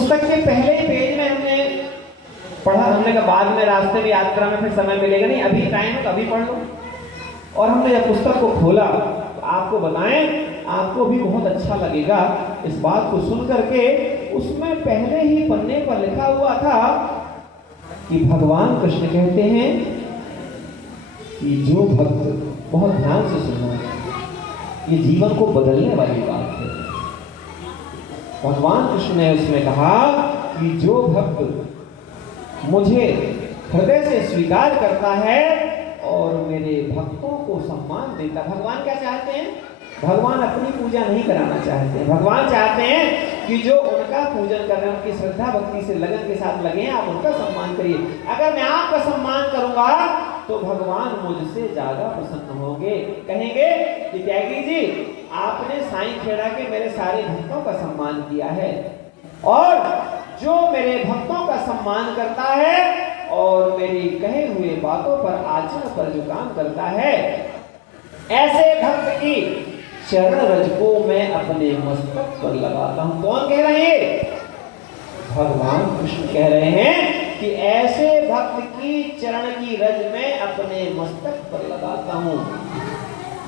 पुस्तक के पहले ही पेज में हमने पढ़ा, हमने कहा बाद में रास्ते में यात्रा में फिर समय मिलेगा नहीं, अभी टाइम है तो अभी पढ़ लो। और हमने जब पुस्तक को खोला तो आपको बताएं, आपको भी बहुत अच्छा लगेगा इस बात को सुन करके। उसमें पहले ही पन्ने पर लिखा हुआ था कि भगवान कृष्ण कहते हैं कि जो भक्त, बहुत ध्यान से सुनना, ये जीवन को बदलने वाली बात है। भगवान कृष्ण ने उसमें कहा कि जो भक्त मुझे हृदय से स्वीकार करता है और मेरे भक्तों को सम्मान देता। भगवान क्या चाहते हैं? भगवान अपनी पूजा नहीं कराना चाहते हैं। भगवान चाहते हैं कि जो उनका पूजन कर रहे हैं, उनकी श्रद्धा भक्ति से लगन के साथ लगे हैं, आप उनका सम्मान करिए। अगर मैं आपका सम्मान करूंगा तो भगवान मुझसे ज्यादा प्रसन्न होंगे, कहेंगे कि त्यागी जी आपने साईं खेड़ा के मेरे सारे भक्तों का सम्मान किया है, और जो मेरे भक्तों का सम्मान करता है और मेरी कहे हुए बातों पर आचरण पर जो काम करता है, ऐसे भक्त की चरण रज को मैं अपने मस्तक पर लगाता हूं। कौन कह रहे हैं? भगवान कृष्ण कह रहे हैं कि ऐसे भक्त की चरण की रज में अपने मस्तक पर लगाता हूं।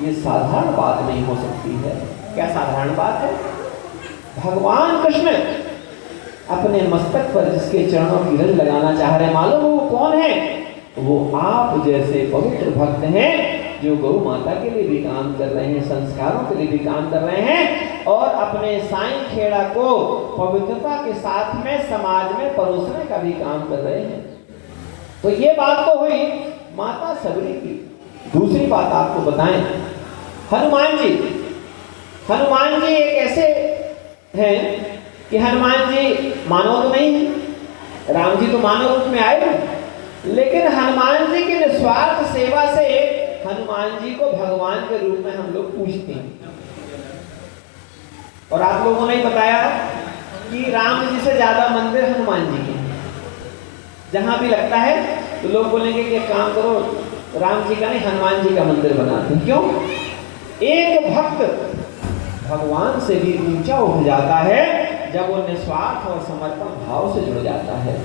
ये साधारण बात नहीं हो सकती है। क्या साधारण बात है? भगवान कृष्ण अपने मस्तक पर जिसके चरणों की रज लगाना चाह रहे हैं, मालूम वो कौन है? वो आप जैसे पवित्र भक्त हैं जो गौ माता के लिए भी काम कर रहे हैं, संस्कारों के लिए भी काम कर रहे हैं, और अपने साईं खेड़ा को पवित्रता के साथ में समाज में परोसने का भी काम कर रहे हैं। तो ये बात तो हुई माता सबरी की। दूसरी बात आपको बताएं, हनुमान जी एक ऐसे हैं कि हनुमान जी मानव तो नहीं है, राम जी तो मानव रूप में आए, लेकिन हनुमान जी की निस्वार्थ सेवा से हनुमान जी को भगवान के रूप में हम लोग पूजते हैं। और आप लोगों ने बताया कि राम जी से ज्यादा मंदिर हनुमान जी के हैं। जहां भी लगता है तो लोग बोलेंगे कि काम करो, राम जी का नहीं हनुमान जी का मंदिर बनाते हैं। क्यों? एक भक्त भगवान से भी ऊंचा उठ जाता है जब वो निस्वार्थ और समर्पण भाव से जुड़ जाता है।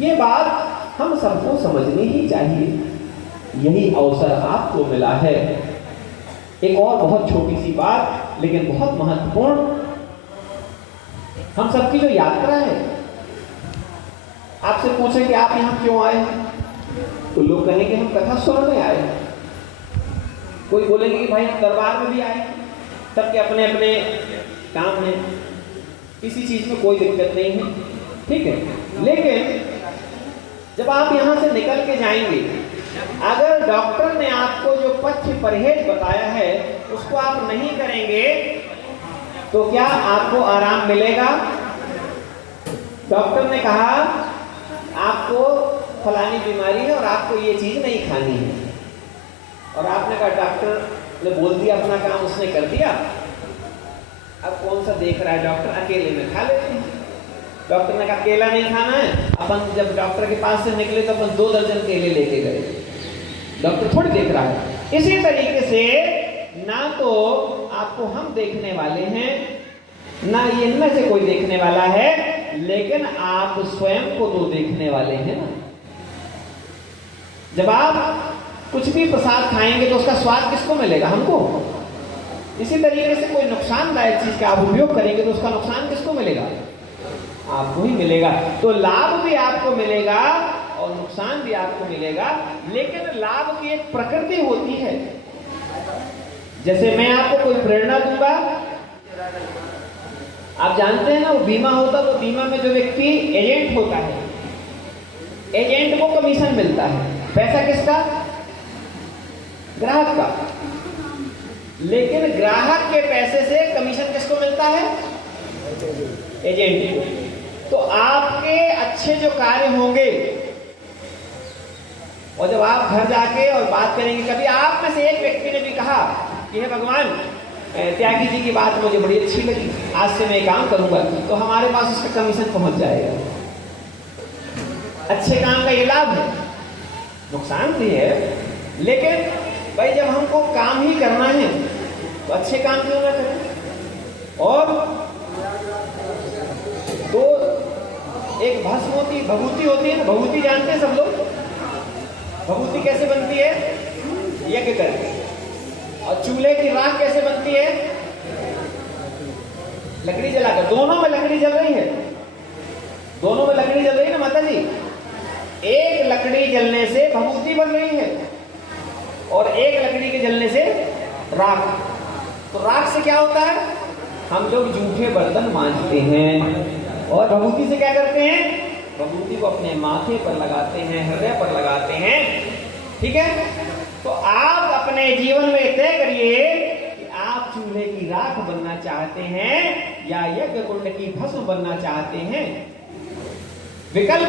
ये बात हम सबको समझनी ही चाहिए। यही अवसर आपको मिला है। एक और बहुत छोटी सी बात लेकिन बहुत महत्वपूर्ण, हम सबकी जो यात्रा है, आपसे पूछे कि आप यहां क्यों आए, तो लोग कहेंगे हम कथा सुनने आए। कोई बोलेंगे कि भाई हम दरबार में भी आए। सबके अपने अपने काम हैं, किसी चीज में कोई दिक्कत नहीं है, ठीक है। लेकिन जब आप यहां से निकल के जाएंगे, अगर डॉक्टर ने आपको जो पथ्य परहेज बताया है उसको आप नहीं करेंगे तो क्या आपको आराम मिलेगा? डॉक्टर ने कहा आपको फलानी बीमारी है और आपको ये चीज नहीं खानी है, और आपने कहा डॉक्टर ने बोल दिया, अपना काम उसने कर दिया, अब कौन सा देख रहा है डॉक्टर, अकेले में खा लेते हैं। डॉक्टर ने कहा केला नहीं खाना है, अपन जब डॉक्टर के पास से निकले तो अपन 2 दर्जन केले लेके गए। डॉक्टर थोड़ी देख रहा है। इसी तरीके से ना तो आपको हम देखने वाले हैं, ना ये इनमें से कोई देखने वाला है, लेकिन आप स्वयं को तो देखने वाले हैं ना। जब आप कुछ भी प्रसाद खाएंगे तो उसका स्वाद किसको मिलेगा? हमको। इसी तरीके से कोई नुकसानदायक चीज का आप उपयोग करेंगे तो उसका नुकसान किसको मिलेगा? आपको ही मिलेगा। तो लाभ भी आपको मिलेगा और नुकसान भी आपको मिलेगा, लेकिन लाभ की एक प्रकृति होती है। जैसे मैं आपको कोई प्रेरणा दूंगा, आप जानते हैं ना वो बीमा होता, तो बीमा में जो व्यक्ति एजेंट होता है, एजेंट को कमीशन मिलता है। पैसा किसका? ग्राहक का। लेकिन ग्राहक के पैसे से कमीशन किसको मिलता है? एजेंट को। तो आपके अच्छे जो कार्य होंगे, और जब आप घर जाके और बात करेंगे, कभी आप में से एक व्यक्ति ने भी कहा कि हे भगवान, त्यागी जी की बात मुझे बड़ी अच्छी लगी, आज से मैं काम करूंगा, तो हमारे पास उसका कमीशन पहुंच जाएगा। अच्छे काम का ये लाभ है, नुकसान भी है, लेकिन भाई जब हमको काम ही करना है तो अच्छे काम क्यों ना करें। और तो एक भस्म होती, भभूति होती है ना, भभूति जानते हैं सब लोग? भभूति कैसे बनती है? यज्ञ करके। और चूल्हे की राख कैसे बनती है? लकड़ी जलाकर। दोनों में लकड़ी जल रही है, दोनों में लकड़ी जल रही है ना माता जी। एक लकड़ी जलने से भभूति बन रही है और एक लकड़ी के जलने से राख। तो राख से क्या होता है? हम लोग जूठे बर्तन मांजते हैं। और भभूति से क्या करते हैं? भभूति को अपने माथे पर लगाते हैं, हृदय पर लगाते हैं। ठीक है? तो आप अपने जीवन में तय करिए कि आप चूल्हे की राख बनना चाहते हैं या यज्ञ कुंड की भस्म बनना चाहते हैं। विकल्प